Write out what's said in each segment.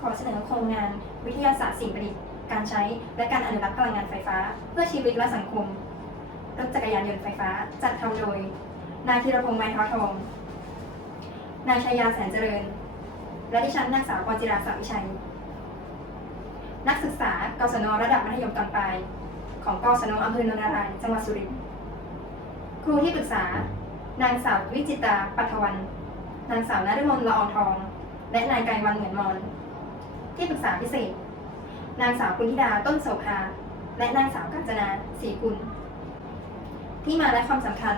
ขอเสนอโครงงานวิทยาศาสตร์สิ่งประดิษฐ์การใช้ และการอนุรักษ์พลังงานไฟฟ้า เพื่อชีวิตและสังคม รถจักรยานยนต์ไฟฟ้า จัดทำโดย นายธีรพงษ์ไม้ท้อทอง นายชายาแสนเจริญ และดิฉันนางสาวกรจิราสาวิชัย นักศึกษากศนระดับมัธยมตอนปลาย ของกศนอำเภอโนนนารายจังหวัดสุรินทร์ครูที่ปรึกษา นางสาววิจิตาปัทวัน นางสาวนฤมลละอองทอง และนายไกรวันเหมือนมอน ที่ปรึกษาพิเศษ นางสาวคุณธิดาต้นโสภา และนางสาวกาญจนาศรีกุล ที่มาและความสำคัญ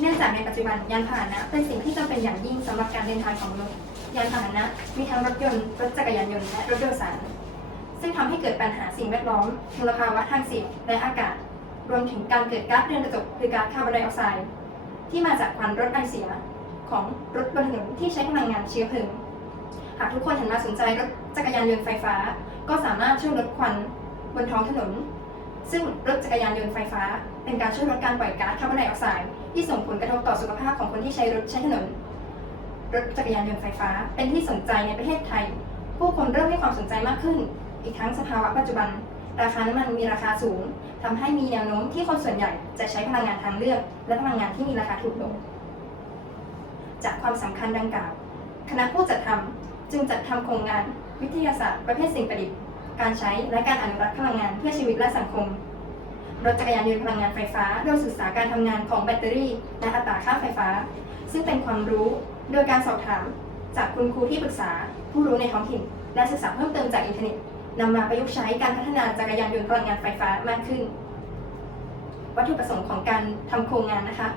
เนื่องจากในปัจจุบันยานพาหนะเป็นสิ่งที่จำเป็นอย่างยิ่งสำหรับการเดินทางของมนุษย์ยานพาหนะมีทั้งรถยนต์รถจักรยานยนต์และรถโดยสาร ซึ่งทำให้เกิดปัญหาสิ่งแวดล้อมมลภาวะทางเสียงและอากาศ รวมถึงการเกิดก๊าซเรือนกระจกคือก๊าซคาร์บอนไดออกไซด์ที่มาจากควันรถไอเสียของรถบนถนนที่ใช้พลังงานเชื้อเพลิง หากทุกคนหันมาสนใจรถจักรยานยนต์ไฟฟ้า ก็สามารถช่วยลดควันบนท้องถนน ซึ่งรถจักรยานยนต์ไฟฟ้า เป็นการช่วยลดการปล่อยก๊าซคาร์บอนไดออกไซด์ที่ส่งผลกระทบต่อสุขภาพของคนที่ใช้รถใช้ถนน รถจักรยานยนต์ไฟฟ้า เป็นที่สนใจในประเทศไทย ผู้คนเริ่มให้ความสนใจมากขึ้น อีกทั้งสภาวะปัจจุบัน ราคาน้ำมันมีราคาสูงทำให้มีแนวโน้มที่คนส่วนใหญ่จะใช้พลังงานทางเลือก และพลังงานที่มีราคาถูกลง จากความสำคัญดังกล่าว คณะผู้จัดทำ จึงจัดทำโครงงานวิทยาศาสตร์ประเภทสิ่งประดิษฐ์ การใช้และการอนุรักษ์พลังงานเพื่อชีวิตและสังคม รถจักรยานยนต์พลังงานไฟฟ้าโดยศึกษาการทำงานของแบตเตอรี่และอัตราค่าไฟฟ้า ซึ่งเป็นความรู้โดยการสอบถาม จากคุณครูที่ปรึกษา ผู้รู้ในท้องถิ่น และศึกษาเพิ่มเติมจากอินเทอร์เน็ตนำมาประยุกต์ใช้การพัฒนาจักรยานยนต์พลังงานไฟฟ้ามากขึ้น วัตถุประสงค์ของการทำโครงงานนะคะ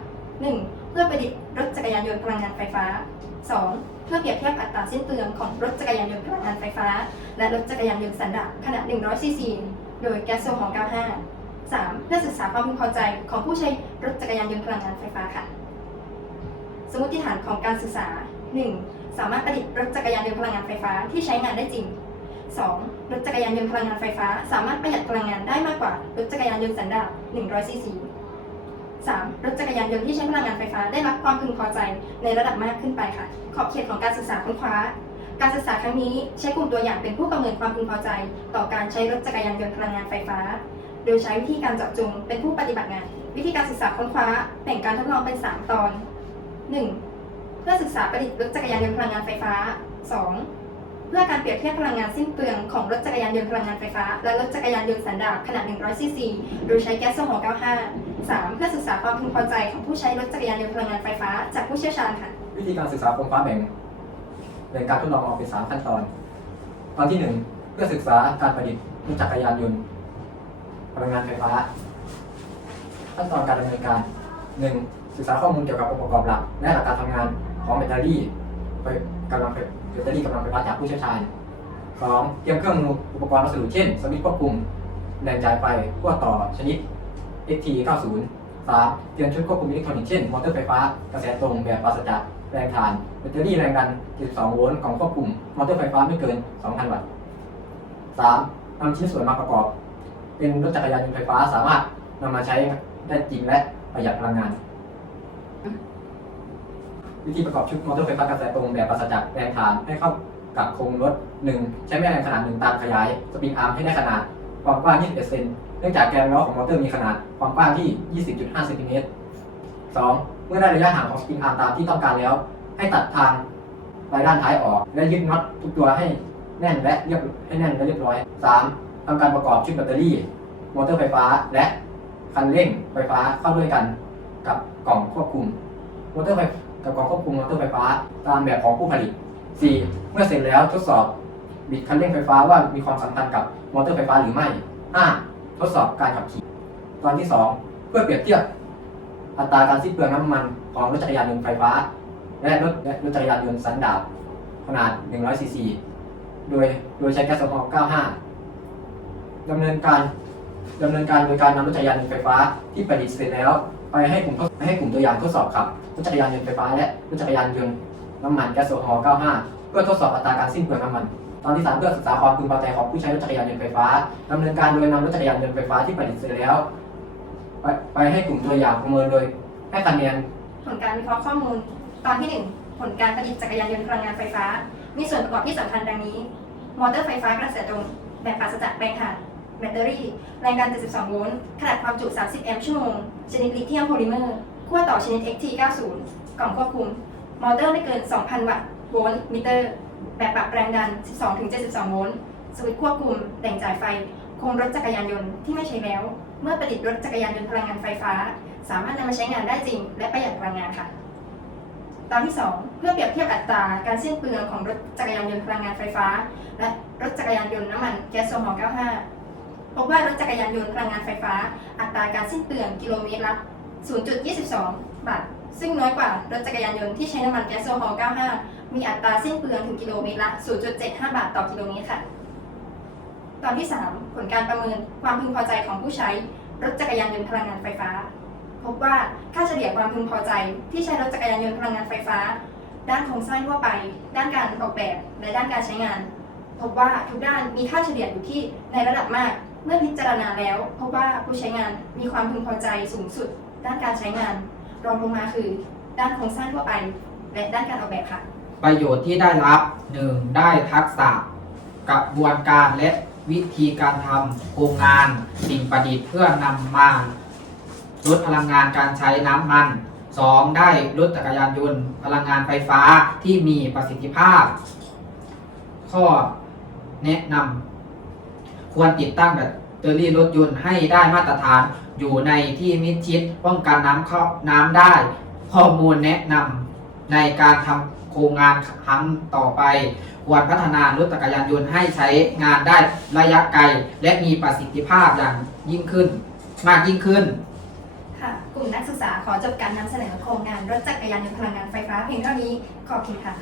1. เพื่อประดิษฐ์รถจักรยานยนต์พลังงานไฟฟ้า 2. เพื่อเปรียบเทียบอัตราสิ้นเปลืองของรถจักรยานยนต์พลังงานไฟฟ้า และรถจักรยานยนต์สันดาปขนาด 100 ซีซี โดยแก๊สโซฮอล์95 3. เพื่อศึกษาความพึงพอใจของผู้ใช้รถจักรยานยนต์พลังงานไฟฟ้าค่ะ สมมติฐานของการศึกษา 1. สามารถประดิษฐ์รถจักรยานยนต์พลังงานไฟฟ้าที่ใช้งานได้จริง 2. รถจักรยานยนต์พลังงานไฟฟ้า สามารถประหยัดพลังงานได้มากกว่ารถจักรยานยนต์สันดาป100ซีซี 3. รถจักรยานยนต์ที่ใช้พลังงานไฟฟ้าได้รับความพึงพอใจในระดับมากขึ้นไปค่ะ ขอบเขตของการศึกษาค้นคว้า การศึกษาครั้งนี้ใช้กลุ่มตัวอย่างเป็นผู้ประเมินความพึงพอใจ ต่อการใช้รถจักรยานยนต์พลังงานไฟฟ้า โดยใช้วิธีการเจาะจงเป็นผู้ปฏิบัติงาน วิธีการศึกษาค้นคว้าแบ่งการทดลองเป็น 3 ตอน 1. เพื่อศึกษาประดิษฐ์รถจักรยานยนต์พลังงานไฟฟ้า 2. เพื่อการเปรียบเทียบพลังงานสิ้นเปลืองของรถจักรยานยนต์พลังงานไฟฟ้า และรถจักรยานยนต์สันดาปขนาด 100 ซีซี โดยใช้แก๊สโซฮอล์95 3. เพื่อศึกษาความพึงพอใจของผู้ใช้รถจักรยานยนต์พลังงานไฟฟ้า จากผู้เชี่ยวชาญค่ะ วิธีการศึกษาโครงฟ้าแบ่งแบ่งการทดลองออกเป็นสามขั้นตอน ตอนที่หนึ่งเพื่อศึกษาการประดิษฐ์รถจักรยานยนต์พลังงานไฟฟ้า ขั้นตอนการดำเนินการหนึ่งศึกษาข้อมูลเกี่ยวกับองค์ประกอบหลัก และหลักการทำงานของแบตเตอรี่ไฟกำลังไฟ แบตเตอรี่กำลังไฟฟ้าจากผู้เชี่ยวชาญสองเตรียมเครื่องมืออุปกรณ์วัสดุเช่น สวิตช์ควบคุมแรงจ่ายไฟขั้วต่อชนิด XT90 3. เตรียมชุดควบคุมอิเล็กทรอนิกส์เช่น มอเตอร์ไฟฟ้ากระแสตรงแบบปราศจากแรงถ่านแบตเตอรี่แรงดัน 72 โวลต์กล่องควบคุม มอเตอร์ไฟฟ้าไม่เกิน 2,000 วัตต์ 3. นำชิ้นส่วนมาประกอบ เป็นรถจักรยานยนต์ไฟฟ้าสามารถนำมาใช้ได้จริงและประหยัดพลังงาน วิธีประกอบชุดมอเตอร์ไฟฟ้ากระแสตรงแบบปราศจากแรงถ่านให้เข้ากับโครงรถ 1. ใช้แม่แรงขนาด 1 ตามขยาย สปริงอาร์มให้ได้ขนาด ความกว้าง 21 เซน เนื่องจากแกนล้อของมอเตอร์มีขนาดความกว้างที่ 20.5 เซนติเมตร 2. เมื่อได้ระยะห่างของสปริงอาร์มตามที่ต้องการแล้ว ให้ตัดทางปลายด้านท้ายออก และยึดน็อตทุกตัวให้แน่นและเรียบให้แน่นและเรียบร้อย 3. ทำการประกอบชุดแบตเตอรี่ มอเตอร์ไฟฟ้า และคันเร่งไฟฟ้าเข้าด้วยกันกับกล่องควบคุม มอเตอร์ไฟ กับกล่องควบคุมมอเตอร์ไฟฟ้า ตามแบบของผู้ผลิต 4. เมื่อเสร็จแล้วทดสอบบิดคันเร่งไฟฟ้าว่ามีความสัมพันธ์กับมอเตอร์ไฟฟ้าหรือไม่ 5. ทดสอบการขับขี่ ตอนที่ 2 เพื่อเปรียบเทียบอัตราการสิ้นเปลืองน้ำมันของรถจักรยานยนต์ไฟฟ้า และรถและรถจักรยานยนต์สันดาปขนาด 100ซีซีโดยโดยใช้แก๊สโซฮอล์95ดำเนินการดำเนินการโดยการนำรถจักรยานยนต์ไฟฟ้าที่ประดิษฐ์เสร็จแล้ว ไปให้กลุ่มให้กลุ่มตัวอย่างทดสอบขับรถจักรยานยนต์ไฟฟ้าและรถจักรยานยนต์น้ำมันแก๊สโซฮอล์95 เพื่อทดสอบอัตราการสิ้นเปลืองน้ำมัน ตอนที่ 3 เพื่อศึกษาความพึงพอใจของผู้ใช้รถจักรยานยนต์ไฟฟ้าดำเนินการโดยนำรถจักรยานยนต์ไฟฟ้าที่ประดิษฐ์เสร็จแล้วไปไปให้กลุ่มตัวอย่างประเมินโดยให้คะแนนผลการวิเคราะห์ข้อมูล ตอนที่ 1 ผลการประดิษฐ์จักรยานยนต์พลังงานไฟฟ้า มีส่วนประกอบที่สำคัญดังนี้ มอเตอร์ไฟฟ้ากระแสตรงแบบปราศจากแรงถ่าน ตเตอรี่ แรงดัน 72 โวลต์ ขนาดความจุ 30 แอมป์ชั่วโมง ชนิดลิเธียมโพลิเมอร์ ขั้วต่อชนิด XT90 กล่องควบคุม มอเตอร์ไม่เกิน 2,000 วัตต์ โวลต์มิเตอร์ แบบปรับแรงดัน 12-72 โวลต์ สวิตช์ควบคุมแหล่งจ่ายไฟ คงรถจักรยานยนต์ที่ไม่ใช้แล้ว เมื่อประดิษฐ์รถจักรยานยนต์พลังงานไฟฟ้า สามารถนำมาใช้งานได้จริง และประหยัดพลังงานค่ะตอนที่ 2 เพื่อเปรียบเทียบอัตราการสิ้นเปลืองของรถจักรยานยนต์พลังงานไฟฟ้า และรถจักรยานยนต์น้ำมันแก๊สโซฮอล์95 พบว่ารถจักรยานยนต์พลังงานไฟฟ้า อัตราการสิ้นเปลืองกิโลเมตรละ 0.22 บาท ซึ่งน้อยกว่ารถจักรยานยนต์ที่ใช้น้ำมันแก๊สโซฮอล์ 95 มีอัตราสิ้นเปลืองถึงกิโลเมตรละ 0.75 บาทต่อกิโลเมตรค่ะ ตอนที่ 3 ผลการประเมินความพึงพอใจของผู้ใช้รถจักรยานยนต์พลังงานไฟฟ้า พบว่าค่าเฉลี่ยความพึงพอใจที่ใช้รถจักรยานยนต์พลังงานไฟฟ้า ด้านโครงสร้างทั่วไป ด้านการออกแบบ และด้านการใช้งาน พบว่าทุกด้านมีค่าเฉลี่ยอยู่ที่ในระดับมาก เมื่อพิจารณาแล้วพบว่าผู้ใช้งานมีความพึงพอใจสูงสุด ด้านการใช้งาน รองลงมาคือ ด้านโครงสร้างทั่วไป และด้านการออกแบบค่ะ ประโยชน์ที่ได้รับ 1. ได้ทักษะกระบวนการและวิธีการทำโครงงาน สิ่งประดิษฐ์เพื่อนำมาลดพลังงานการใช้น้ำมัน 2. ได้รถจักรยานยนต์ พลังงานไฟฟ้าที่มีประสิทธิภาพ ข้อแนะนำ ควรติดตั้งแบตเตอรี่รถยนต์ให้ได้มาตรฐานอยู่ในที่มิดชิดป้องกันน้ำเข้าน้ำได้ ข้อมูลแนะนำในการทำโครงงานครั้งต่อไป ควรพัฒนารถจักรยานยนต์ให้ใช้งานได้ระยะไกล และมีประสิทธิภาพอย่างยิ่งขึ้น มากยิ่งขึ้นค่ะกลุ่มนักศึกษาขอจบการนำเสนอโครงงานรถจักรยานยนต์พลังงานไฟฟ้าเพียงเท่านี้ขอบคุณค่ะ